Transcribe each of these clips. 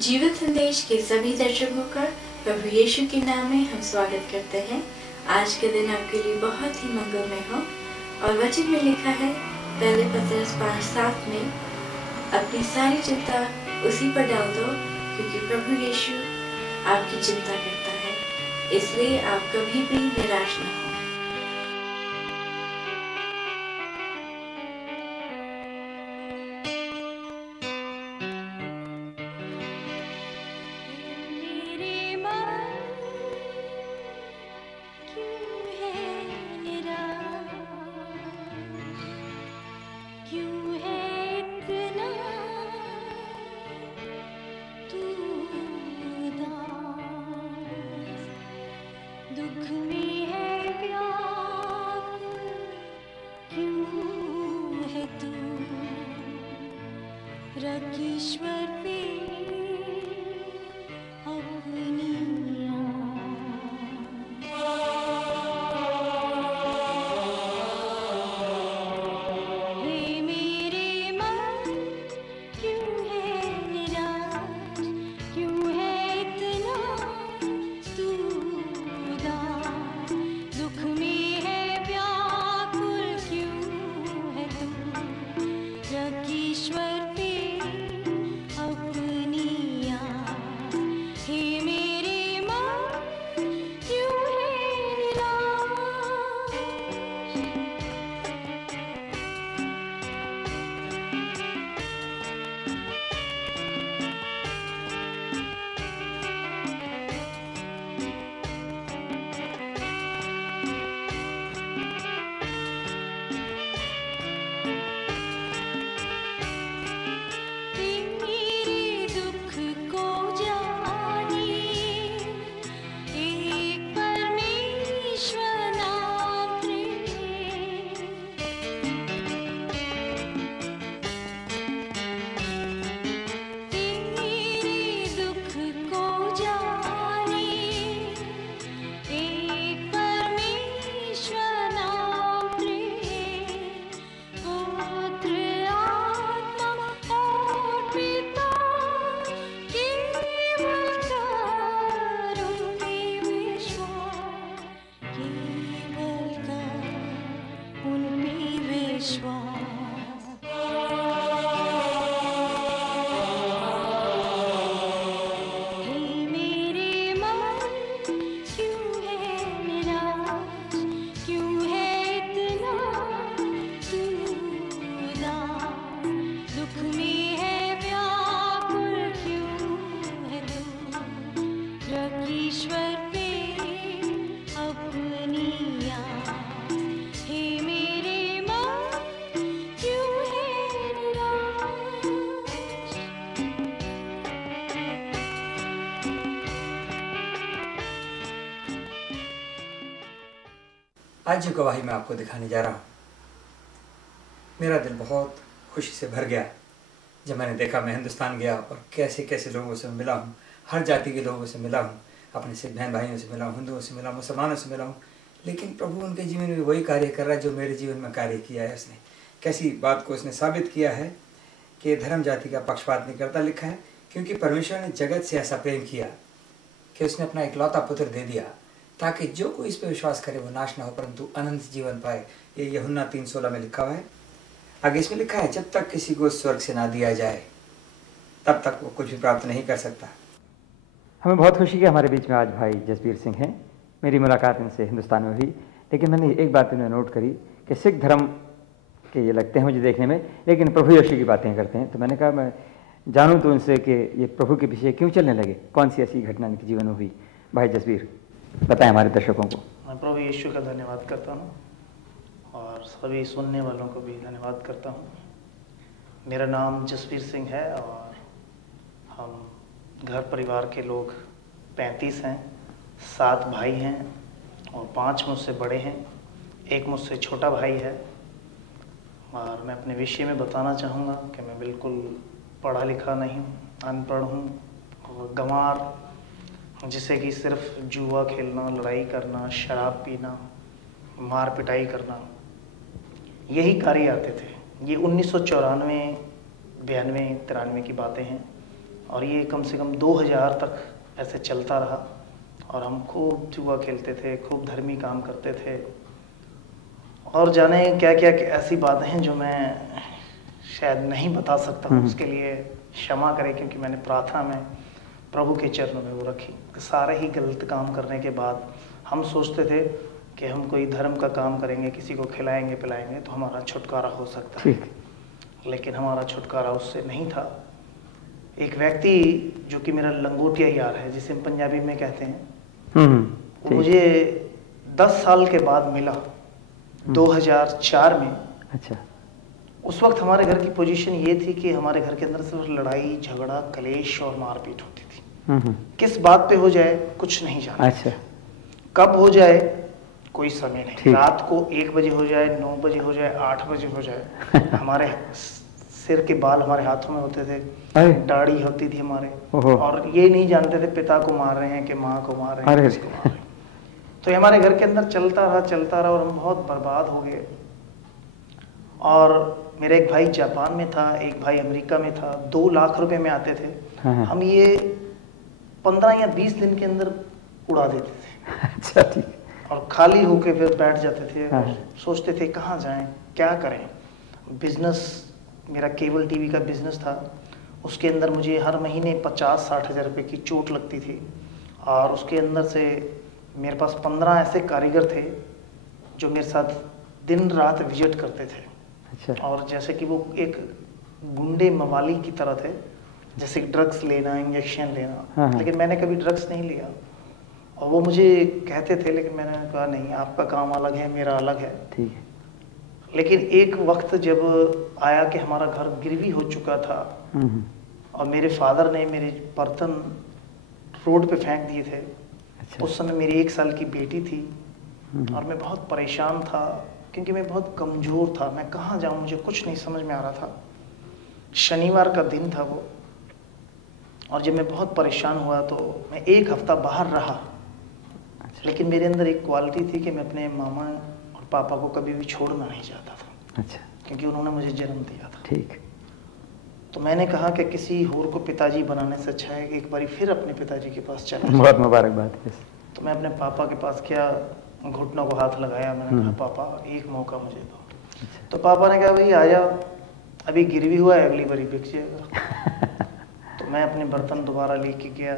जीवन संदेश के सभी दर्शकों का प्रभु यीशु के नाम में हम स्वागत करते हैं। आज के दिन आपके लिए बहुत ही मंगलमय हो और वचन में लिखा है पहले पतरस 5:7 में अपनी सारी चिंता उसी पर डाल दो क्योंकि प्रभु यीशु आपकी चिंता करता है, इसलिए आप कभी भी निराश न हो। आज जो गवाही मैं आपको दिखाने जा रहा हूँ, मेरा दिल बहुत खुशी से भर गया जब मैंने देखा। मैं हिंदुस्तान गया और कैसे कैसे लोगों से मिला हूँ, हर जाति के लोगों से मिला हूँ, अपने सिख बहन भाइयों से मिला हूँ, हिंदुओं से मिला, मुसलमानों से मिला हूँ, लेकिन प्रभु उनके जीवन में वही कार्य कर रहा है जो मेरे जीवन में कार्य किया है। उसने कैसी बात को उसने साबित किया है कि धर्म जाति का पक्षपात नहीं करता। लिखा है क्योंकि परमेश्वर ने जगत से ऐसा प्रेम किया कि उसने अपना इकलौता पुत्र दे दिया ताकि जो कोई इस पर विश्वास करे वो नाश ना हो परंतु अनंत जीवन पाए। ये यूहन्ना 3:16 में लिखा हुआ है। आगे इसमें लिखा है जब तक किसी को स्वर्ग से ना दिया जाए तब तक वो कुछ भी प्राप्त नहीं कर सकता। हमें बहुत खुशी है हमारे बीच में आज भाई जसबीर सिंह हैं। मेरी मुलाकात इनसे हिंदुस्तान में हुई, लेकिन मैंने एक बात इन्हें नोट करी कि सिख धर्म के ये लगते हैं मुझे देखने में, लेकिन प्रभु यीशु की बातें करते हैं। तो मैंने कहा मैं जानूँ तो उनसे कि ये प्रभु के पीछे क्यों चलने लगे, कौन सी ऐसी घटना इनके जीवन में हुई। भाई जसबीर बताएं हमारे दर्शकों को। मैं प्रभु यीशु का धन्यवाद करता हूँ और सभी सुनने वालों को भी धन्यवाद करता हूँ। मेरा नाम जसबीर सिंह है और हम घर परिवार के लोग 35 हैं, 7 भाई हैं और 5 मुझसे बड़े हैं, एक मुझसे छोटा भाई है। और मैं अपने विषय में बताना चाहूँगा कि मैं बिल्कुल पढ़ा लिखा नहीं हूँ, अनपढ़ हूँ और गंवार, जिसे कि सिर्फ जुआ खेलना, लड़ाई करना, शराब पीना, मार पिटाई करना, यही कार्य आते थे। ये 1994, 92, 93 की बातें हैं। और ये कम से कम 2000 तक ऐसे चलता रहा। और हम खूब जुआ खेलते थे, खूब धर्मी काम करते थे, और जाने क्या क्या ऐसी बातें हैं जो मैं शायद नहीं बता सकता हूँ। उसके लिए क्षमा करें, क्योंकि मैंने प्रार्थना में प्रभु के चरणों में वो रखी। सारे ही गलत काम करने के बाद हम सोचते थे कि हम कोई धर्म का काम करेंगे, किसी को खिलाएंगे पिलाएंगे तो हमारा छुटकारा हो सकता है, लेकिन हमारा छुटकारा उससे नहीं था। एक व्यक्ति जो कि मेरा लंगोटिया यार है, जिसे हम पंजाबी में कहते हैं, वो मुझे 10 साल के बाद मिला 2004 में। अच्छा। उस वक्त हमारे घर की पोजीशन ये थी कि हमारे घर के अंदर सिर्फ लड़ाई झगड़ा कलेश और मारपीट होती थी। किस बात पे हो जाए कुछ नहीं जानते। अच्छा। कब हो जाए कोई समय नहीं, रात को 1 बजे हो जाए, 9 बजे हो जाए, 8 बजे हो जाए। हमारे सिर के बाल हमारे हाथों में होते थे, दाढ़ी होती थी हमारे, और ये नहीं जानते थे पिता को मार रहे हैं कि माँ को मार रहे हैं, किसको मार रहे हैं। तो ये हमारे घर के अंदर चलता रहा और हम बहुत बर्बाद हो गए। और मेरा एक भाई जापान में था, एक भाई अमेरिका में था, 2 लाख रुपए में आते थे। हम ये 15 या 20 दिन के अंदर उड़ा देते थे। अच्छा, ठीक। और खाली होके फिर बैठ जाते थे और सोचते थे कहाँ जाएं, क्या करें। बिजनेस, मेरा केबल टीवी का बिजनेस था, उसके अंदर मुझे हर महीने 50-60 हज़ार रुपये की चोट लगती थी। और उसके अंदर से मेरे पास 15 ऐसे कारीगर थे जो मेरे साथ दिन रात विजिट करते थे। अच्छा। और जैसे कि वो एक गुंडे मवाली की तरह थे, जैसे ड्रग्स लेना, इंजेक्शन लेना। लेकिन मैंने कभी ड्रग्स नहीं लिया, और वो मुझे कहते थे, लेकिन मैंने कहा नहीं, आपका काम अलग है, मेरा अलग है। ठीक है। लेकिन एक वक्त जब आया कि हमारा घर गिरवी हो चुका था, और मेरे फादर ने मेरे बर्तन रोड पे फेंक दिए थे। अच्छा। उस समय मेरी 1 साल की बेटी थी, और मैं बहुत परेशान था, क्योंकि मैं बहुत कमज़ोर था। मैं कहाँ जाऊँ, मुझे कुछ नहीं समझ में आ रहा था। शनिवार का दिन था वो, और जब मैं बहुत परेशान हुआ तो मैं 1 हफ्ता बाहर रहा। अच्छा। लेकिन मेरे अंदर एक क्वालिटी थी कि मैं अपने मामा और पापा को कभी भी छोड़ना नहीं चाहता था। अच्छा। क्योंकि उन्होंने मुझे जन्म दिया था। ठीक। तो मैंने कहा कि किसी और को पिताजी बनाने से अच्छा है एक बारी फिर अपने पिताजी के पास चला। बहुत मुबारकबाद। तो मैं अपने पापा के पास गया, घुटनों को हाथ लगाया, मैंने कहा पापा एक मौका मुझे दो। अच्छा। तो पापा ने कहा भाई आ जाओ, अभी गिरवी हुआ है, अगली बारी बिक जाएगा। तो मैं अपने बर्तन दोबारा लेके गया।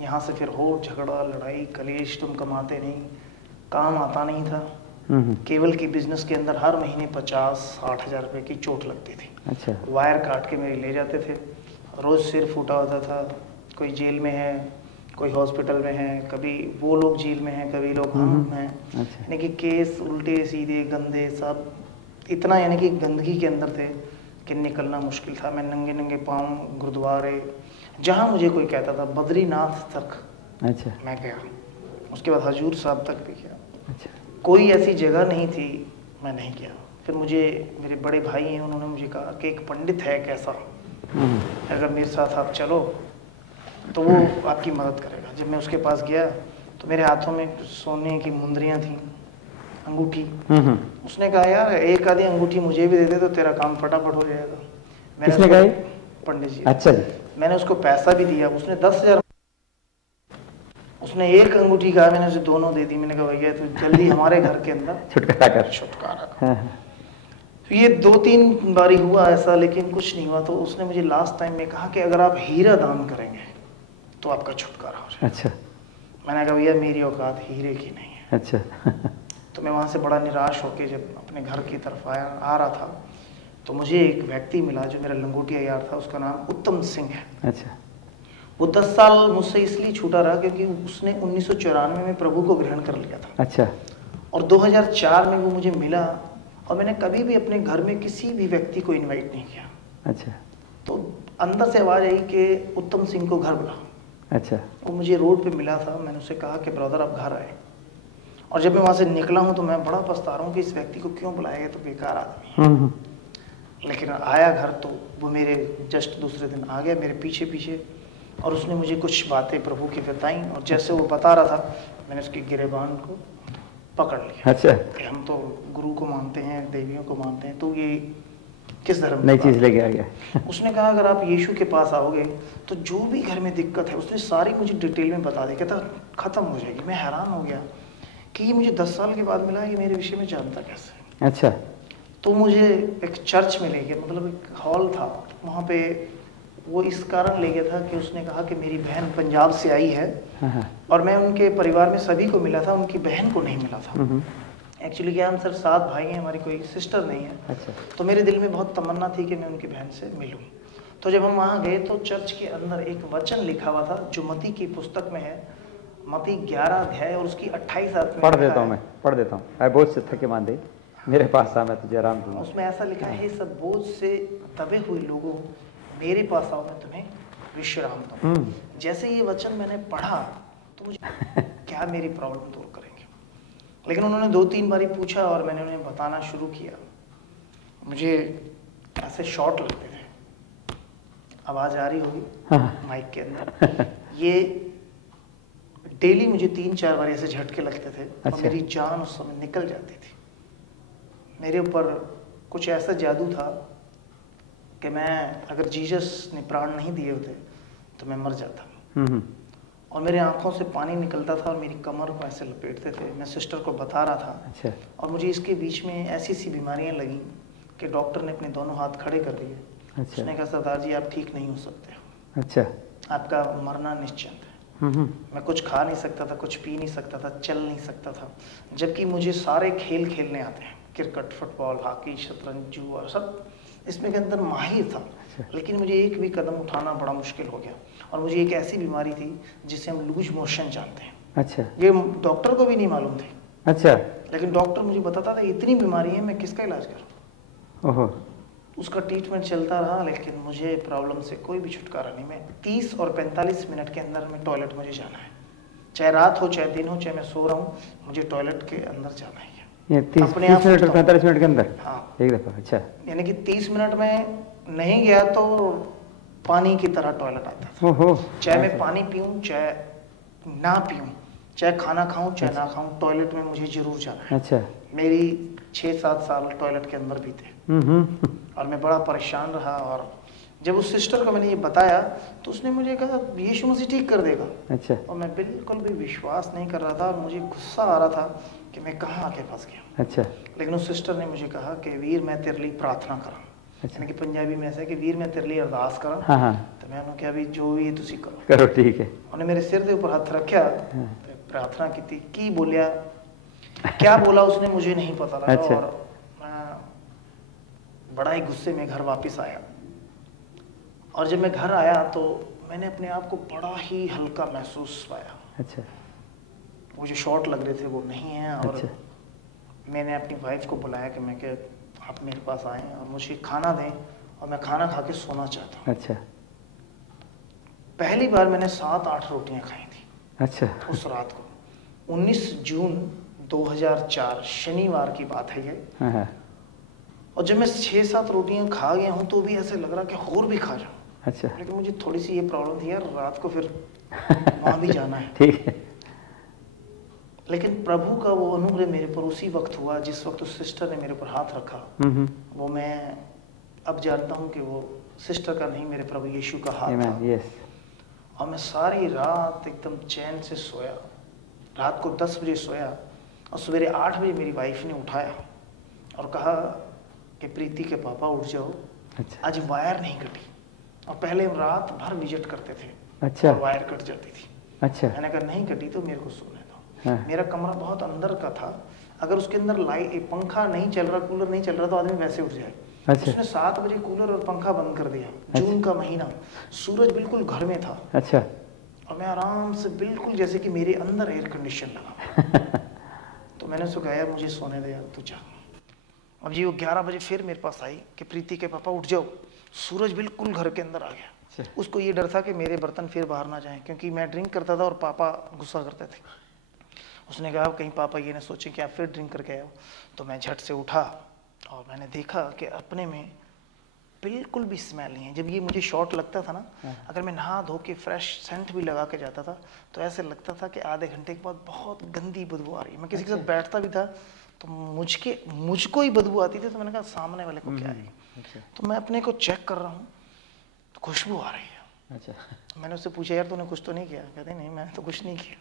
यहाँ से फिर हो झगड़ा लड़ाई कलेश, तुम कमाते नहीं, काम आता नहीं था। केबल की बिजनेस के अंदर हर महीने 50-60 हज़ार रुपये की चोट लगती थी। अच्छा। वायर काट के मेरे ले जाते थे, रोज़ सिर फूटा होता था। कोई जेल में है, कोई हॉस्पिटल में है, कभी वो लोग जेल में हैं, कभी लोग हम हैं। अच्छा। यानी कि केस उल्टे सीधे गंदे सब, इतना यानी कि गंदगी के अंदर थे कि निकलना मुश्किल था। मैं नंगे नंगे पाँव गुरुद्वारे, जहाँ मुझे कोई कहता था, बद्रीनाथ तक अच्छा मैं गया, उसके बाद हजूर साहब तक भी गया। अच्छा। कोई ऐसी जगह नहीं थी मैं नहीं गया। फिर मुझे मेरे बड़े भाई हैं, उन्होंने मुझे कहा कि एक पंडित है कैसा, अगर मेरे साथ आप चलो तो वो आपकी मदद करेगा। जब मैं उसके पास गया तो मेरे हाथों में सोने की मुंदरियाँ थी, अंगूठी। उसने कहा यार एक आधी अंगूठी मुझे भी दे दे तो तेरा काम फटाफट हो जाएगा। मैंने कहा पंडित जी। अच्छा जी। मैंने उसको पैसा भी दिया, उसने 10,000, उसने एक अंगूठी कहा, मैंने उसे दोनों दे दी। मैंने कहा भैया तू जल्दी हमारे घर के अंदर छुटकारा कर। तो ये 2-3 बारी हुआ ऐसा, लेकिन कुछ नहीं हुआ। तो उसने मुझे लास्ट टाइम में कहा कि अगर आप हीरा दान करेंगे तो आपका छुटकारा हो जाए। अच्छा। मैंने कहा भैया मेरी औकात हीरे की नहीं है। अच्छा। तो मैं वहाँ से बड़ा निराश होकर जब अपने घर की तरफ आ रहा था तो मुझे एक व्यक्ति मिला जो मेरा लंगोटिया यार था, उसका नाम उत्तम सिंह है। अच्छा। वो 10 साल मुझसे इसलिए छूटा रहा क्योंकि उसने 1994 में प्रभु को ग्रहण कर लिया था। अच्छा। और 2004 में वो मुझे मिला, और मैंने कभी भी अपने घर में किसी भी व्यक्ति को इनवाइट नहीं किया। अच्छा। तो अंदर से आवाज़ आई कि उत्तम सिंह को घर बुलाओ। अच्छा। वो मुझे रोड पे मिला था, मैंने उससे कहा कि ब्रदर आप घर आए। और जब मैं वहाँ से निकला हूँ तो मैं बड़ा पछता रहा हूँ कि इस व्यक्ति को क्यों बुलाया, तो बेकार आदमी है। लेकिन आया घर तो वो मेरे जस्ट दूसरे दिन आ गया मेरे पीछे पीछे, और उसने मुझे कुछ बातें प्रभु की बताई, और जैसे वो बता रहा था मैंने उसकी गिरेबान को पकड़ लिया। अच्छा। कि हम तो गुरु को मानते हैं, देवियों को मानते हैं, तो ये किस धर्म नई चीज लेके आ गया। उसने कहा अगर आप यीशु के पास आओगे तो जो भी घर में दिक्कत है उसने सारी मुझे डिटेल में बता दी, कहता खत्म हो जाएगी। मैं हैरान हो गया कि ये मुझे 10 साल के बाद मिला, ये मेरे विषय में जानता कैसे। अच्छा। तो मुझे एक चर्च में ले गया, मतलब एक हॉल था वहाँ पे। वो इस कारण ले गया था कि उसने कहा कि मेरी बहन पंजाब से आई है और मैं उनके परिवार में सभी को मिला था, उनकी बहन को नहीं मिला था। एक्चुअली क्या, हम सिर्फ 7 भाई हैं, हमारी कोई सिस्टर नहीं है। अच्छा। तो मेरे दिल में बहुत तमन्ना थी कि मैं उनकी बहन से मिलूं। तो जब हम वहाँ गए तो चर्च के अंदर एक वचन लिखा हुआ था जो मती की पुस्तक में है, मती 11 अध्याय और उसकी 28 आयत में पढ़ देता हूँ, मैं पढ़ देता हूँ। अरे बोझ से थके मांदे मेरे पास आ, मैं तुझे आराम दूंगा। उसमें ऐसा लिखा है, सब बोझ से दबे हुए लोगों मेरे पास आओ, मैं तुम्हें विश्राम दूं। जैसे ये वचन मैंने पढ़ा तो मुझे क्या मेरी प्रॉब्लम दूर करेंगे। लेकिन उन्होंने 2-3 बारी पूछा और मैंने उन्हें बताना शुरू किया। मुझे ऐसे शॉट लगते थे, आवाज आ रही होगी माइक के अंदर। ये डेली मुझे 3-4 बार ऐसे झटके लगते थे। अच्छा। और मेरी जान उस समय निकल जाती थी। मेरे ऊपर कुछ ऐसा जादू था कि मैं, अगर जीसस ने प्राण नहीं दिए होते तो मैं मर जाता। और मेरे आंखों से पानी निकलता था और मेरी कमर को ऐसे लपेटते थे। मैं सिस्टर को बता रहा था। अच्छा। और मुझे इसके बीच में ऐसी सी बीमारियां लगी कि डॉक्टर ने अपने दोनों हाथ खड़े कर दिए। अच्छा। उसने कहा सरदार जी आप ठीक नहीं हो सकते हो, अच्छा। आपका मरना निश्चित है। मैं कुछ खा नहीं सकता था, कुछ पी नहीं सकता था, चल नहीं सकता था, जबकि मुझे सारे खेल खेलने आते हैं, क्रिकेट, फुटबॉल, हॉकी, शतरंज, जुआ, सब इसमें के अंदर माहिर था। लेकिन मुझे एक भी कदम उठाना बड़ा मुश्किल हो गया। और मुझे एक ऐसी बीमारी थी जिसे हम लूज मोशन जानते हैं। अच्छा। ये डॉक्टर को भी नहीं मालूम थी। अच्छा। लेकिन डॉक्टर मुझे बताता था इतनी बीमारी है, मैं किसका इलाज करूं। ओहो। उसका ट्रीटमेंट चलता रहा, लेकिन मुझे प्रॉब्लम से कोई भी छुटकारा नहीं। मैं 30 और 45 मिनट के अंदर में टॉयलेट मुझे जाना है, चाहे रात हो, चाहे दिन हो, चाहे मैं सो रहा हूँ, मुझे टॉयलेट के अंदर जाना ही है। ये 30 मिनट और 45 मिनट के अंदर? हाँ, एक दफा। अच्छा। यानी कि 30 मिनट में नहीं गया तो पानी की तरह टॉयलेट आता था। ओहो। चाहे मैं पानी पीऊं, चाहे ना पीऊं, चाहे खाना खाऊं, चाहे ना खाऊं, टॉयलेट में मुझे जरूर जाना है। अच्छा। मेरी 6-7 साल टॉयलेट के अंदर बीते और मैं बड़ा परेशान रहा। और जब उस सिस्टर को मैंने ये बताया तो उसने मुझे कहा यीशु मसीह ठीक कर देगा। अच्छा। और मैं बिल्कुल भी विश्वास नहीं कर रहा था और मुझे गुस्सा आ रहा था कि मैं कहाँ आके फंस गया। अच्छा। लेकिन उस सिस्टर ने मुझे कहा कि वीर मैं तेरे लिए प्रार्थना करा। अच्छा। यानी कि पंजाबी में ऐसा है कि वीर मैं तेरे लिए अरदास करा। हाँ हाँ। तो मैंने कहा भी जो भी तुसी करो। करो, ठीक है। उन्हें मेरे सिर के ऊपर हाथ रखा, तो प्रार्थना की थी। की बोलिया, क्या बोला उसने मुझे नहीं पता लगा। अच्छा। और मैं बड़ा ही गुस्से में घर वापस आया। और जब मैं घर आया तो मैंने अपने आप को बड़ा ही हल्का महसूस पाया। अच्छा। वो जो शॉट लग रहे थे वो नहीं है। और अच्छा। मैंने अपनी वाइफ को बुलाया कि मैं क्या आप मेरे पास आए और मुझे खाना दें और मैं खाना खा के सोना चाहता हूँ। अच्छा। पहली बार मैंने 7-8 रोटियां खाई थी। अच्छा। उस रात को 19 जून 2004 शनिवार की बात है ये। हाँ हाँ। और जब मैं 6-7 रोटियां खा गया हूँ तो भी ऐसे लग रहा कि और भी खा जाऊँ। अच्छा। लेकिन मुझे थोड़ी सी ये प्रॉब्लम थी यार, रात को फिर वहाँ भी जाना है। ठीक है। लेकिन प्रभु का वो अनुग्रह मेरे पर उसी वक्त हुआ जिस वक्त उस सिस्टर ने मेरे ऊपर हाथ रखा। वो मैं अब जानता हूँ कि वो सिस्टर का नहीं, मेरे प्रभु यीशु का हाथ था। यस। और मैं सारी रात एकदम चैन से सोया। रात को 10 बजे सोया और सवेरे 8 बजे मेरी वाइफ ने उठाया और कहा कि प्रीति के पापा उठ जाओ। अच्छा। आज वायर नहीं कटी। और पहले हम रात भर विजिट करते थे। अच्छा। और वायर कट जाती थी। अच्छा। मैंने कहा नहीं कटी तो मेरे को सोने दो। हाँ। मेरा कमरा बहुत अंदर का था, अगर उसके अंदर लाइट, पंखा नहीं चल रहा, कूलर नहीं चल रहा तो आदमी वैसे उठ जाए। अच्छा। उसने 7 बजे कूलर और पंखा बंद कर दिया। जून का महीना, सूरज बिल्कुल घर में था। अच्छा। और मैं आराम से बिल्कुल जैसे कि मेरे अंदर एयर कंडीशन लगा। तो मैंने उसको कहा यार मुझे सोने दे यार, तू जा। अब जी वो 11 बजे फिर मेरे पास आई कि प्रीति के पापा उठ जाओ। सूरज बिल्कुल घर के अंदर आ गया। उसको ये डर था कि मेरे बर्तन फिर बाहर ना जाएं, क्योंकि मैं ड्रिंक करता था और पापा गुस्सा करते थे। उसने कहा कहीं पापा ये ना सोचें कि आप फिर ड्रिंक करके आए हो। तो मैं झट से उठा और मैंने देखा कि अपने में बिल्कुल भी स्मेल नहीं है। जब ये मुझे शॉट लगता था ना, अगर मैं नहा धो के फ्रेश सेंट भी लगा के जाता था तो ऐसे लगता था कि आधे घंटे के बाद बहुत गंदी बदबू आ रही है। मैं किसी के साथ बैठता भी था तो मुझको ही बदबू आती थी। तो मैंने कहा सामने वाले को क्या है। अच्छा तो मैं अपने को चेक कर रहा हूँ तो खुशबू आ रही है। अच्छा मैंने उससे पूछा यार तूने कुछ तो नहीं किया? कहते नहीं मैंने तो कुछ नहीं किया।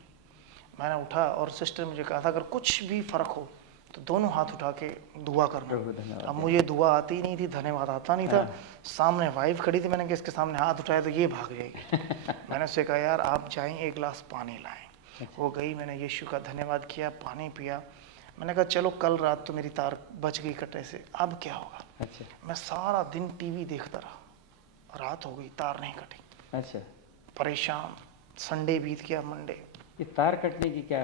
मैंने उठा और सिस्टर मुझे कहा था अगर कुछ भी फर्क हो तो दोनों हाथ उठा के दुआ करना। अब मुझे दुआ आती ही नहीं थी, धन्यवाद आता नहीं था। सामने वाइफ खड़ी थी, मैंने कहा इसके सामने हाथ उठाया तो ये भाग जाएगी। मैंने उससे कहा यार आप जाएं एक गिलास पानी लाएं। वो गई, मैंने यीशु का धन्यवाद किया, पानी पिया। मैंने कहा चलो कल रात तो मेरी तार बच गई कटने से, अब क्या होगा। अच्छा मैं सारा दिन टीवी देखता रहा, रात हो गई तार नहीं कटी। अच्छा परेशान, संडे बीत गया, मंडे। ये तार कटने की क्या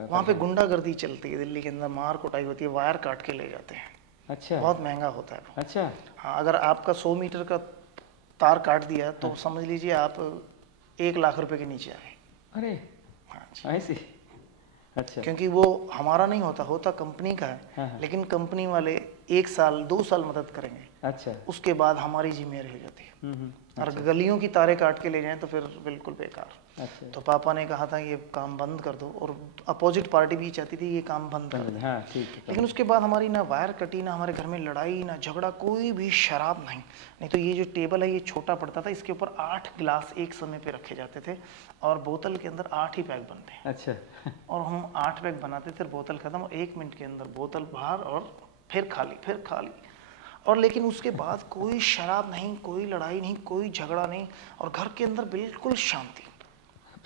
वहाँ पे गुंडागर्दी चलती है दिल्ली के अंदर, मार कुटाई होती है, वायर काट के ले जाते हैं। अच्छा बहुत महंगा होता है। अच्छा हाँ, अगर आपका 100 मीटर का तार काट दिया तो समझ लीजिए आप 1 लाख रुपए के नीचे आए। अरे हाँ जी। ऐसी अच्छा क्योंकि वो हमारा नहीं होता कंपनी का है। हाँ। लेकिन कंपनी वाले 1 साल 2 साल मदद करेंगे, अच्छा उसके बाद हमारी जिम्मेदारी हो जाती है। हम्म। और गलियों की तारें काट के ले जाएं तो फिर बिल्कुल बेकार। अच्छा तो पापा ने कहा था ये काम बंद कर दो, और अपोजिट पार्टी भी चाहती थी ये काम बंद कर दो। हाँ ठीक है। लेकिन उसके बाद हमारी ना वायर कटी, ना हमारे घर में लड़ाई, ना झगड़ा, कोई भी शराब नहीं तो ये जो टेबल है ये छोटा पड़ता था, इसके ऊपर 8 गिलास एक समय पे रखे जाते थे और बोतल के अंदर 8 ही पैक बनते हैं। अच्छा और हम 8 पैक बनाते थे, बोतल खत्म और 1 मिनट के अंदर बोतल बाहर और फिर खाली। और लेकिन उसके बाद कोई शराब नहीं, कोई लड़ाई नहीं, कोई झगड़ा नहीं, और घर के अंदर बिल्कुल शांति।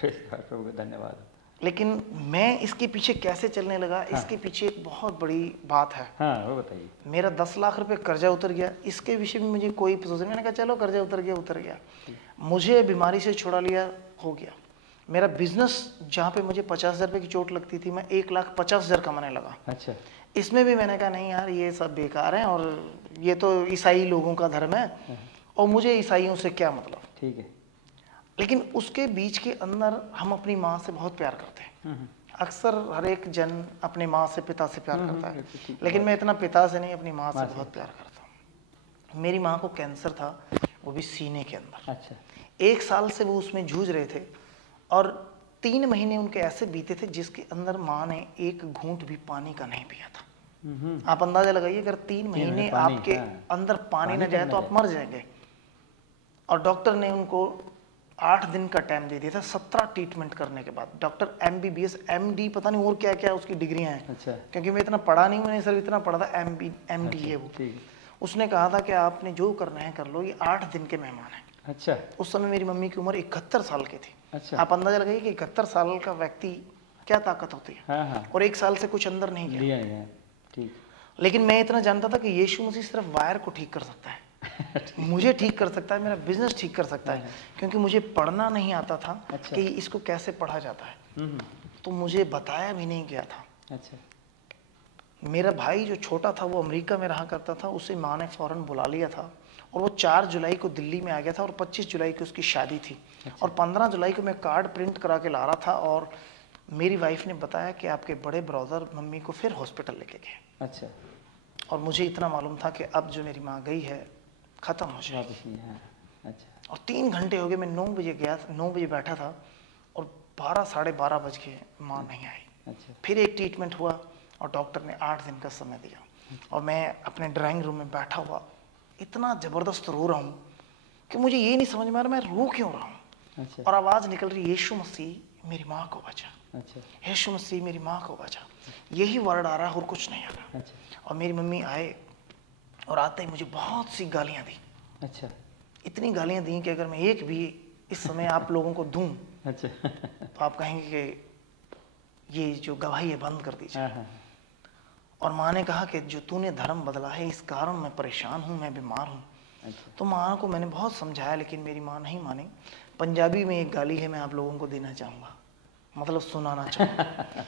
प्रभु का धन्यवाद। लेकिन मैं इसके पीछे कैसे चलने लगा, इसके पीछे एक बहुत बड़ी बात है। हाँ वो बताइए। मेरा 10 लाख रुपए कर्जा उतर गया, इसके विषय में मुझे कोई सोचा। मैंने कहा चलो कर्जा उतर गया। मुझे बीमारी से छुड़ा लिया, हो गया। मेरा बिजनेस जहाँ पे मुझे 50,000 रुपये की चोट लगती थी, मैं 1,50,000 कमाने लगा। अच्छा इसमें भी मैंने कहा नहीं यार ये सब बेकार है, और ये तो ईसाई लोगों का धर्म है और मुझे ईसाइयों से क्या मतलब। ठीक है। लेकिन उसके बीच के अंदर हम अपनी माँ से बहुत प्यार करते हैं। अक्सर हर एक जन अपने माँ से, पिता से प्यार करता है, लेकिन मैं इतना पिता से नहीं, अपनी माँ से बहुत प्यार करता हूँ। मेरी माँ को कैंसर था, वो भी सीने के अंदर। अच्छा 1 साल से वो उसमें जूझ रहे थे और 3 महीने उनके ऐसे बीते थे जिसके अंदर माँ ने एक घूंट भी पानी का नहीं पिया था। आप अंदाजा लगाइए, अगर 3 महीने आपके अंदर पानी न जाए तो आप मर जाएंगे। और डॉक्टर ने उनको 8 दिन का टाइम दे दिया था 17 ट्रीटमेंट करने के बाद। डॉक्टर MBBS MD पता नहीं और क्या क्या उसकी डिग्रियां हैं। अच्छा क्योंकि मैं इतना पढ़ा नहीं, मैंने सिर्फ इतना पढ़ा था MD है वो। उसने कहा था कि आपने जो करना है कर लो, ये 8 दिन के मेहमान हैं। अच्छा उस समय मेरी मम्मी की उम्र 71 साल की थी। अच्छा आप अंदाजा लगाइए कि 71 साल का व्यक्ति क्या ताकत होती है। हाँ। और 1 साल से कुछ अंदर नहीं लिया गया। है। ठीक। लेकिन मैं इतना जानता था कि यीशु मसीह सिर्फ वायर को ठीक कर सकता है, मुझे ठीक कर सकता है, मेरा बिजनेस ठीक कर सकता है। क्योंकि मुझे पढ़ना नहीं आता था कि इसको कैसे पढ़ा जाता है, तो मुझे बताया भी नहीं गया था। अच्छा मेरा भाई जो छोटा था वो अमेरिका में रहा करता था, उसे माँ ने फौरन बुला लिया था और वो 4 जुलाई को दिल्ली में आ गया था और 25 जुलाई को उसकी शादी थी। और 15 जुलाई को मैं कार्ड प्रिंट करा के ला रहा था और मेरी वाइफ ने बताया कि आपके बड़े ब्रदर मम्मी को फिर हॉस्पिटल लेके गए। अच्छा और मुझे इतना मालूम था कि अब जो मेरी माँ गई है ख़त्म हो जाएगी। अच्छा और 3 घंटे हो गए, मैं 9 बजे गया, 9 बजे बैठा था और 12 साढ़े 12 बज गए, माँ नहीं आई। अच्छा फिर एक ट्रीटमेंट हुआ और डॉक्टर ने 8 दिन का समय दिया और मैं अपने ड्राइंग रूम में बैठा हुआ इतना ज़बरदस्त रो रहा हूँ कि मुझे ये नहीं समझ में आ रहा मैं रो क्यों रहा हूँ। अच्छा और आवाज़ निकल रही, यीशु मसीह मेरी माँ को बचा, अच्छा यीशु मसीह मेरी माँ को बचा, यही वर्ड आ रहा है और कुछ नहीं आ रहा। अच्छा और मेरी मम्मी आए और आते ही मुझे बहुत सी गालियाँ दी। अच्छा इतनी गालियाँ दी कि अगर मैं एक भी इस समय आप लोगों को दूं अच्छा तो आप कहेंगे कि ये जो गवाही है बंद कर दीजिए। हाँ। और माँ ने कहा कि जो तूने धर्म बदला है इस कारण मैं परेशान हूँ, मैं बीमार हूँ। अच्छा तो माँ को मैंने बहुत समझाया लेकिन मेरी माँ नहीं मानी। पंजाबी में एक गाली है, मैं आप लोगों को देना चाहूँगा, मतलब सुनाना चाहूँगा।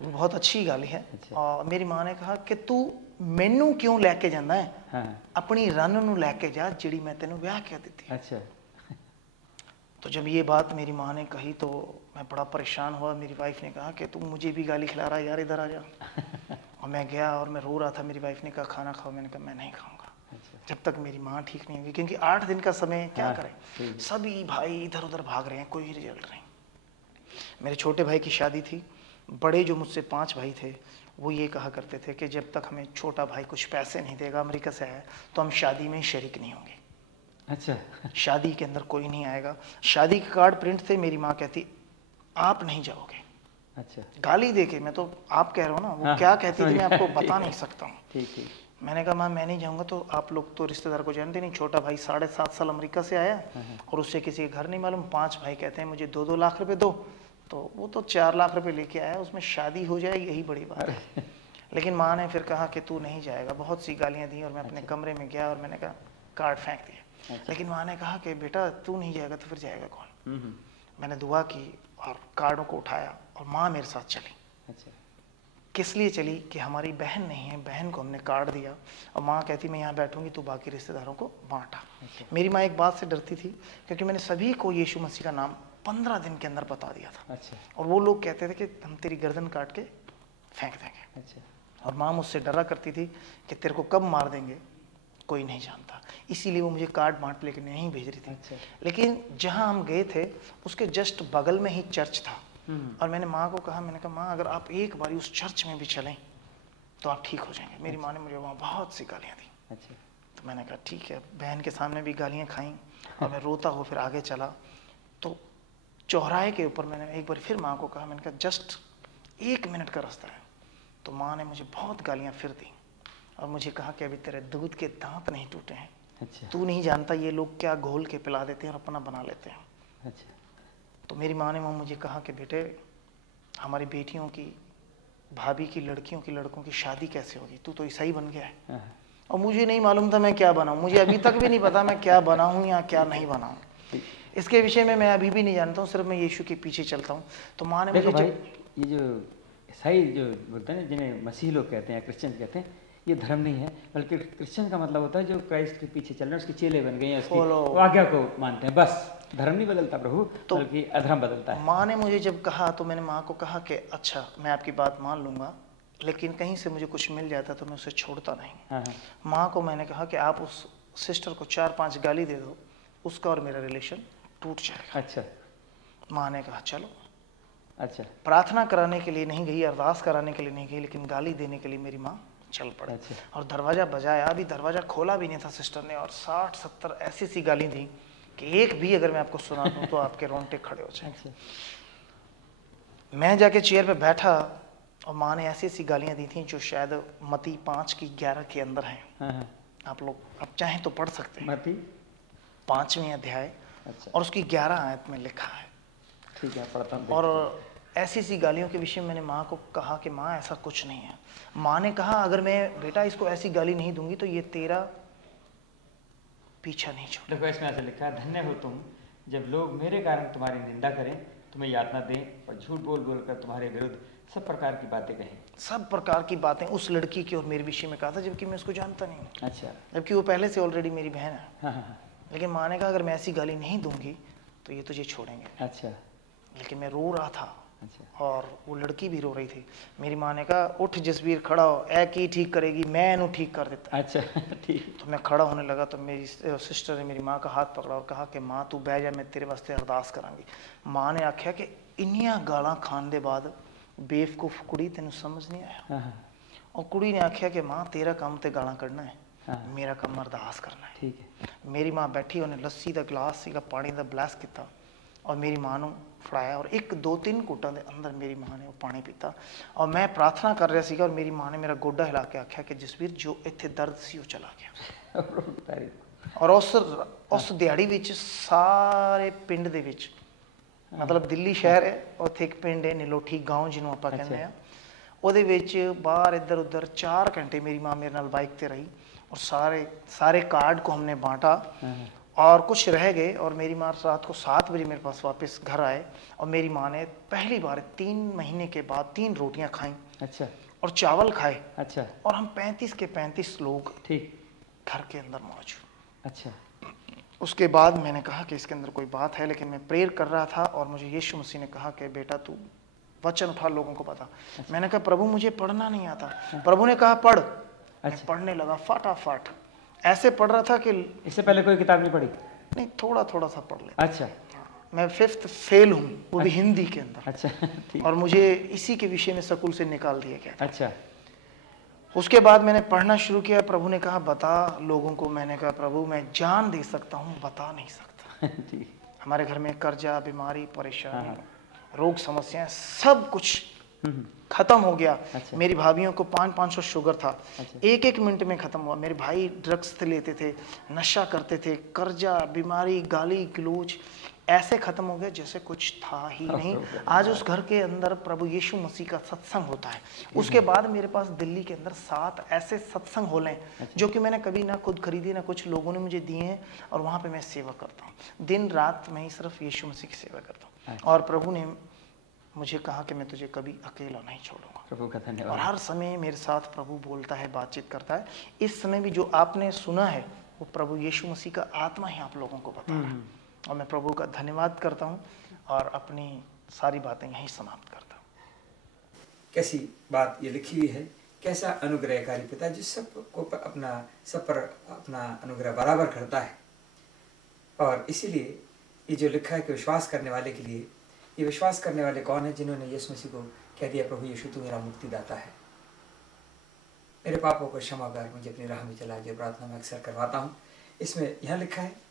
वो बहुत अच्छी गाली है। अच्छा। और मेरी माँ ने कहा कि तू मैनू क्यों लैके जाना है, हाँ। अपनी रन नू लैके जा जिड़ी मैं तेनू ब्याह के दिती। अच्छा तो जब ये बात मेरी माँ ने कही तो मैं बड़ा परेशान हुआ। मेरी वाइफ ने कहा कि तू मुझे भी गाली खिला रहा है यार, इधर आ जा। और मैं गया और मैं रो रहा था। मेरी वाइफ ने कहा खाना खाओ, मैंने कहा मैं नहीं खाऊंगा जब तक मेरी माँ ठीक नहीं होगी, क्योंकि 8 दिन का समय क्या करें, सभी भाई इधर उधर भाग रहे हैं, कोई रिजल्ट नहीं। मेरे छोटे भाई की शादी थी, बड़े जो मुझसे 5 भाई थे वो ये कहा करते थे कि जब तक हमें छोटा भाई कुछ पैसे नहीं देगा, अमेरिका से आया, तो हम शादी में शरीक नहीं होंगे। अच्छा। शादी के अंदर कोई नहीं आएगा। शादी के कार्ड प्रिंट थे, मेरी माँ कहती आप नहीं जाओगे। अच्छा। गाली देके, मैं तो आप कह रहा हूँ ना, वो हाँ, क्या कहती थी मैं आपको ठीक बता है। नहीं सकता हूँ। ठीक ठीक। मैंने कहा माँ मैं नहीं जाऊँगा। तो आप लोग तो रिश्तेदार को जानते नहीं, छोटा भाई 7.5 साल अमेरिका से आया और उससे किसी के घर नहीं मालूम। 5 भाई कहते हैं मुझे 2-2 लाख रुपए दो, तो वो तो 4 लाख रुपए लेके आया, उसमें शादी हो जाएगी, यही बड़ी बात है। लेकिन माँ ने फिर कहा कि तू नहीं जाएगा, बहुत सी गालियाँ दी और मैं अपने कमरे में गया और मैंने कहा कार्ड फेंक दिया। लेकिन माँ ने कहा कि बेटा तू नहीं जाएगा तो फिर जाएगा कौन। मैंने दुआ की और कार्डों को उठाया और माँ मेरे साथ चली। अच्छा। किस लिए चली कि हमारी बहन नहीं है, बहन को हमने कार्ड दिया और माँ कहती मैं यहाँ बैठूंगी, तू बाकी रिश्तेदारों को बांटा। मेरी माँ एक बात से डरती थी क्योंकि मैंने सभी को यीशु मसीह का नाम 15 दिन के अंदर बता दिया था। अच्छा। और वो लोग कहते थे कि हम तेरी गर्दन काट के फेंक देंगे। अच्छा। और माँ मुझसे डरा करती थी कि तेरे को कब मार देंगे कोई नहीं जानता, इसीलिए वो मुझे कार्ड बांट लेके नहीं भेज रही थी। अच्छा। लेकिन जहाँ हम गए थे उसके जस्ट बगल में ही चर्च था और मैंने माँ को कहा, मैंने कहा माँ अगर आप एक बारी उस चर्च में भी चलें तो आप ठीक हो जाएंगे। मेरी माँ ने मुझे वहाँ बहुत सी गालियाँ दी। अच्छा। तो मैंने कहा ठीक है, बहन के सामने भी गालियाँ खाई और मैं रोता हुआ फिर आगे चला। तो चौराहे के ऊपर मैंने एक बार फिर माँ को कहा, मैंने कहा जस्ट 1 मिनट का रास्ता है। तो माँ ने मुझे बहुत गालियाँ फिर दी और मुझे कहा कि अभी तेरे दूध के दांत नहीं टूटे हैं। अच्छा। तू नहीं जानता ये लोग क्या घोल के पिला देते हैं और अपना बना लेते हैं। अच्छा। तो मेरी माँ ने मुझे कहा कि बेटे हमारी बेटियों की, भाभी की, लड़कियों की, लड़कों की शादी कैसे होगी, तू तो ईसाई बन गया है। हाँ। और मुझे नहीं मालूम था मैं क्या बनाऊँ, मुझे अभी तक भी नहीं पता मैं क्या बनाऊँ या क्या नहीं बनाऊँ। इसके विषय में मैं अभी भी नहीं जानता हूँ, सिर्फ मैं यीशु के पीछे चलता हूँ। तो माँ ने देखो मुझे भाई, ये जो ईसाई जो बोलते हैं ना, जिन्हें मसीह लोग कहते हैं, क्रिश्चियन कहते हैं, ये धर्म नहीं है, बल्कि क्रिश्चियन का मतलब होता है जो क्राइस्ट के पीछे चल रहे हैं, उसके चेले बन गए हैं, उसकी आज्ञा को मानते हैं। बस धर्म नहीं बदलता प्रभु, तो बल्कि अधर्म बदलता है। माँ ने मुझे जब कहा तो मैंने माँ को कहा कि अच्छा मैं आपकी बात मान लूँगा, लेकिन कहीं से मुझे कुछ मिल जाता तो मैं उसे छोड़ता नहीं। हाँ हाँ। माँ को मैंने कहा कि आप उस सिस्टर को 4-5 गाली दे दो, उसका और मेरा रिलेशन टूट जाएगा। अच्छा। माँ ने कहा चलो। अच्छा। प्रार्थना कराने के लिए नहीं गई, अरदास कराने के लिए नहीं गई, लेकिन गाली देने के लिए मेरी माँ चल पड़े। अच्छा। और दरवाज़ा बजाया, अभी दरवाज़ा खोला भी नहीं था सिस्टर ने, और 60-70 ऐसी सी गाली दी कि एक भी अगर मैं आपको सुना दूँ तो आपके रोंगटे खड़े हो जाएंगे। अच्छा। मैं जाके चेयर पे बैठा और माँ ने ऐसी ऐसी गालियाँ दी थी जो शायद मती 5:11 के अंदर हैं। हाँ हाँ। आप लोग अब चाहें तो पढ़ सकते हैं, मती 5वें अध्याय अच्छा। और उसकी 11 आयत में लिखा है। ठीक है, पढ़ता हूँ। और ऐसी सी गालियों के विषय में मैंने माँ को कहा कि माँ ऐसा कुछ नहीं है। माँ ने कहा अगर मैं बेटा इसको ऐसी गाली नहीं दूंगी तो ये तेरा पीछा नहीं छोड़। देखो इसमें ऐसे लिखा है, धन्य हो तुम जब लोग मेरे कारण तुम्हारी निंदा करें, तुम्हें यातना दें और झूठ बोल बोल कर तुम्हारे विरुद्ध सब प्रकार की बातें कहें। सब प्रकार की बातें उस लड़की की और मेरे विषय में कहा था, जबकि मैं उसको जानता नहीं हूँ। अच्छा। जबकि वो पहले से ऑलरेडी मेरी बहन है। हाँ हाँ। लेकिन माँ ने कहा अगर मैं ऐसी गाली नहीं दूंगी तो ये तुझे छोड़ेंगे। अच्छा। लेकिन मैं रो रहा था अच्छा। और वो लड़की भी रो रही थी। मेरी माँ ने कहा उठ जसवीर खड़ा हो, ए की ठीक करेगी, मैं इन्हू ठीक कर देता। अच्छा ठीक। तो मैं खड़ा होने लगा तो मेरी सिस्टर ने मेरी माँ का हाथ पकड़ा और कहा कि माँ तू बह जा, मैं तेरे वास्ते अरदास करांगी। माँ ने आख्या कि इन्नियां गालां खान दे बाद बेवकूफ कुड़ी तेन समझ नहीं आया। हाँ हाँ। और कुड़ी ने आख्या कि माँ तेरा काम ते गालां कढ़ना है, हाँ। मेरा काम अरदास करना है। ठीक है। मेरी माँ बैठी, उन्हें लस्सी का गिलास सीगा पानी का ब्लैस किया और मेरी माँ ਨੂੰ फड़ाया और 1-2-3 घुटां दे अंदर मेरी माँ ने वो पानी पीता। और मैं प्रार्थना कर रहा सीगा और मेरी माँ ने मेरा गोडा हिला के आख्या कि जसवीर जो इत्थे दर्द सी वो चला गया। और उस दिहाड़ी विच सारे पिंड दे विच, मतलब दिल्ली शहर है, उत्थे एक पिंड है नीलोठी गांव जिन्हों आपां कहंदे आ, ਉਹਦੇ ਵਿੱਚ बाहर इधर उधर 4 घंटे मेरी माँ मेरे नाल बाइक ते रही और सारे कार्ड को हमने बांटा और कुछ रह गए। और मेरी माँ रात को 7 बजे मेरे पास वापस घर आए और मेरी माँ ने पहली बार 3 महीने के बाद 3 रोटियां खाई। अच्छा। और चावल खाए। अच्छा। और हम 35 के 35 लोग ठीक घर के अंदर मौजूद। अच्छा। उसके बाद मैंने कहा कि इसके अंदर कोई बात है, लेकिन मैं प्रेयर कर रहा था और मुझे यीशु मसीह ने कहा कि बेटा तू वचन उठा, लोगों को बता। मैंने कहा प्रभु मुझे पढ़ना नहीं आता। प्रभु ने कहा पढ़। मैं पढ़ने लगा फटाफट, ऐसे पढ़ रहा था कि इससे पहले कोई किताब नहीं पढ़ी? नहीं, थोड़ा थोड़ा सा पढ़ ले। अच्छा। मैं 5th फेल हूँ, वो भी हिंदी के अंदर। अच्छा, ठीक। और मुझे इसी के विषय में स्कूल से निकाल दिया गया था। अच्छा। उसके बाद मैंने पढ़ना शुरू किया। प्रभु ने कहा बता लोगों को। मैंने कहा प्रभु मैं जान दे सकता हूँ, बता नहीं सकता। ठीक। हमारे घर में कर्जा, बीमारी, परेशानी, रोग, समस्याएं, सब कुछ खत्म हो गया। अच्छा। मेरी भाभीियों को 500 शुगर था। अच्छा। एक मिनट में खत्म हुआ। मेरे भाई ड्रग्स लेते थे, नशा करते थे, कर्जा, बीमारी, गाली गलौज ऐसे खत्म हो गया जैसे कुछ था ही नहीं। आज उस घर के अंदर प्रभु यीशु मसीह का सत्संग होता है। उसके बाद मेरे पास दिल्ली के अंदर 7 ऐसे सत्संग हॉल हैं जो कि मैंने कभी ना खुद खरीदी ना कुछ लोगों ने मुझे दिए हैं, और वहाँ पे मैं सेवा करता हूँ। दिन रात मैं ही सिर्फ यीशु मसीह की सेवा करता हूँ। और प्रभु ने मुझे कहा कि मैं तुझे कभी अकेला नहीं छोड़ूंगा। प्रभु का धन्यवाद। और हर समय मेरे साथ प्रभु बोलता है, बातचीत करता है। इस समय भी जो आपने सुना है वो प्रभु यीशु मसीह का आत्मा ही आप लोगों को बता रहा है। और मैं प्रभु का धन्यवाद करता हूँ और अपनी सारी बातें यहीं समाप्त करता हूँ। कैसी बात ये लिखी हुई है, कैसा अनुग्रहकारी पिता जो सब पर अपना अनुग्रह बराबर करता है। और इसीलिए ये जो लिखा है कि विश्वास करने वाले के लिए, ये विश्वास करने वाले कौन है? जिन्होंने यीशु मसीह को कह दिया प्रभु यीशु तू मेरा मुक्तिदाता है, मेरे पापों को क्षमा कर, मुझे अपनी राह में चला। जो प्रार्थना मैं अक्सर करवाता हूँ, इसमें यहाँ लिखा है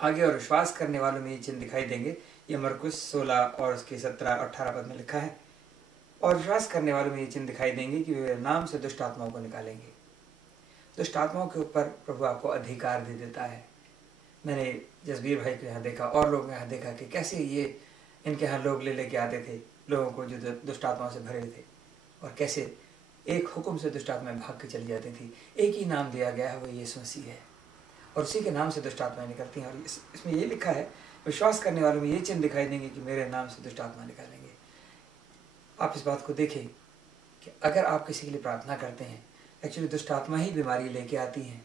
आगे, और विश्वास करने वालों में ये चिन्ह दिखाई देंगे। ये मरकुस 16 और उसके 17-18 पद में लिखा है। और विश्वास करने वालों में ये चिन्ह दिखाई देंगे कि वे नाम से दुष्ट आत्माओं को निकालेंगे। दुष्ट आत्माओं के ऊपर प्रभु आपको अधिकार दे देता है। मैंने जसबीर भाई को यहाँ देखा और लोगों को यहाँ देखा कि कैसे ये इनके यहाँ लोग लेके आते थे लोगों को जो दुष्ट आत्माओं से भरे थे, और कैसे एक हुक्म से दुष्ट आत्माएं भाग के चली जाती थी। एक ही नाम दिया गया है, वो यीशु मसीह है, और उसी के नाम से दुष्ट आत्माएं निकलती हैं। और इसमें ये लिखा है विश्वास करने वालों में ये चिन्ह दिखाई देंगे कि मेरे नाम से दुष्ट आत्मा निकालेंगे। आप इस बात को देखें कि अगर आप किसी के लिए प्रार्थना करते हैं, एक्चुअली दुष्ट आत्मा ही बीमारी लेके आती हैं,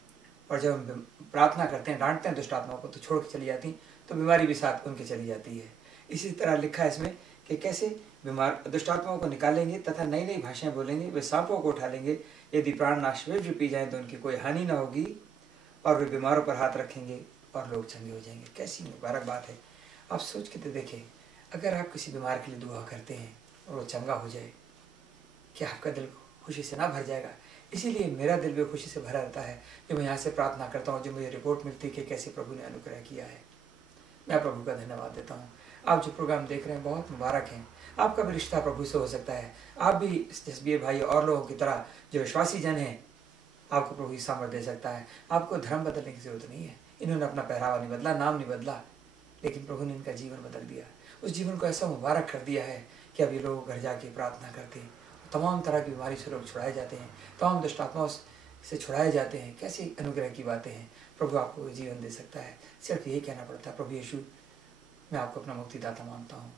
और जब हम प्रार्थना करते हैं, डांटते हैं दुष्ट आत्माओं को, तो छोड़ के चली जाती, तो बीमारी भी साथ उनके चली जाती है। इसी तरह लिखा है इसमें कि कैसे बीमार दुष्ट आत्माओं को निकालेंगे तथा नई नई भाषाएं बोलेंगे, वे सांपों को उठा लेंगे, यदि प्राणनाश भी पी जाएं तो उनकी कोई हानि ना होगी, और वे बीमारों पर हाथ रखेंगे और लोग चंगे हो जाएंगे। कैसी मुबारक बात है। आप सोच के तो देखें, अगर आप किसी बीमार के लिए दुआ करते हैं और वो चंगा हो जाए, क्या आपका दिल खुशी से ना भर जाएगा? इसीलिए मेरा दिल भी खुशी से भरा रहता है जब मैं यहाँ से प्रार्थना करता हूँ, जो मुझे रिपोर्ट मिलती है कि कैसे प्रभु ने अनुग्रह किया है। मैं प्रभु का धन्यवाद देता हूँ। आप जो प्रोग्राम देख रहे हैं बहुत मुबारक हैं। आपका भी रिश्ता प्रभु से हो सकता है। आप भी जसबीर भाई और लोगों की तरह जो विश्वासी जन हैं, आपको प्रभु सामर्थ्य दे सकता है। आपको धर्म बदलने की जरूरत नहीं है। इन्होंने अपना पहरावा नहीं बदला, नाम नहीं बदला, लेकिन प्रभु ने इनका जीवन बदल दिया। उस जीवन को ऐसा मुबारक कर दिया है कि अभी लोग घर जाके प्रार्थना करते हैं, तमाम तरह की बीमारी से लोग छुड़ाए जाते हैं, तमाम दुष्ट आत्माओं से छुड़ाए जाते हैं। कैसी अनुग्रह की बातें हैं। प्रभु आपको जीवन दे सकता है। सिर्फ यही कहना पड़ता है, प्रभु यीशु मैं आपको अपना मुक्तिदाता मानता हूँ,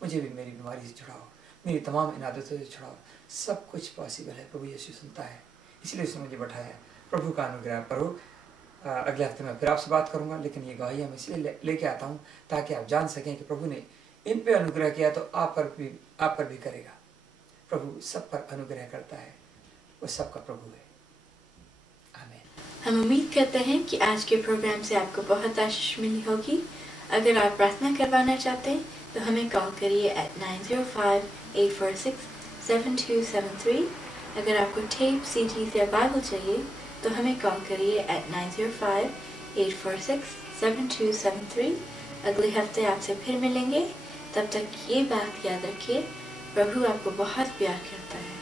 मुझे भी मेरी बीमारी से छुड़ाओ, मेरी तमाम इन आदतों से छुड़ाओ। सब कुछ पॉसिबल है। प्रभु यीशु सुनता है, इसलिए उसने मुझे बैठाया। प्रभु का अनुग्रह करो। अगले हफ्ते में फिर आपसे बात करूंगा, लेकिन ये गवाहियाँ मैं इसलिए लेके आता हूँ ताकि आप जान सकें कि प्रभु ने इन पे अनुग्रह किया तो आप पर भी करेगा। प्रभु सब पर अनुग्रह करता है, वो सबका प्रभु है। आमीन। हम उम्मीद करते हैं कि आज के प्रोग्राम से आपको बहुत आशीष मिली होगी। अगर आप प्रार्थना करवाना चाहते हैं तो हमें कॉल करिए at 905-846-7273। अगर आपको टेप, सीडीज या बाइबल चाहिए तो हमें कॉल करिए at 905-846-7273। अगले हफ्ते आपसे फिर मिलेंगे। तब तक ये बात याद रखिए, प्रभु आपको बहुत प्यार करता है।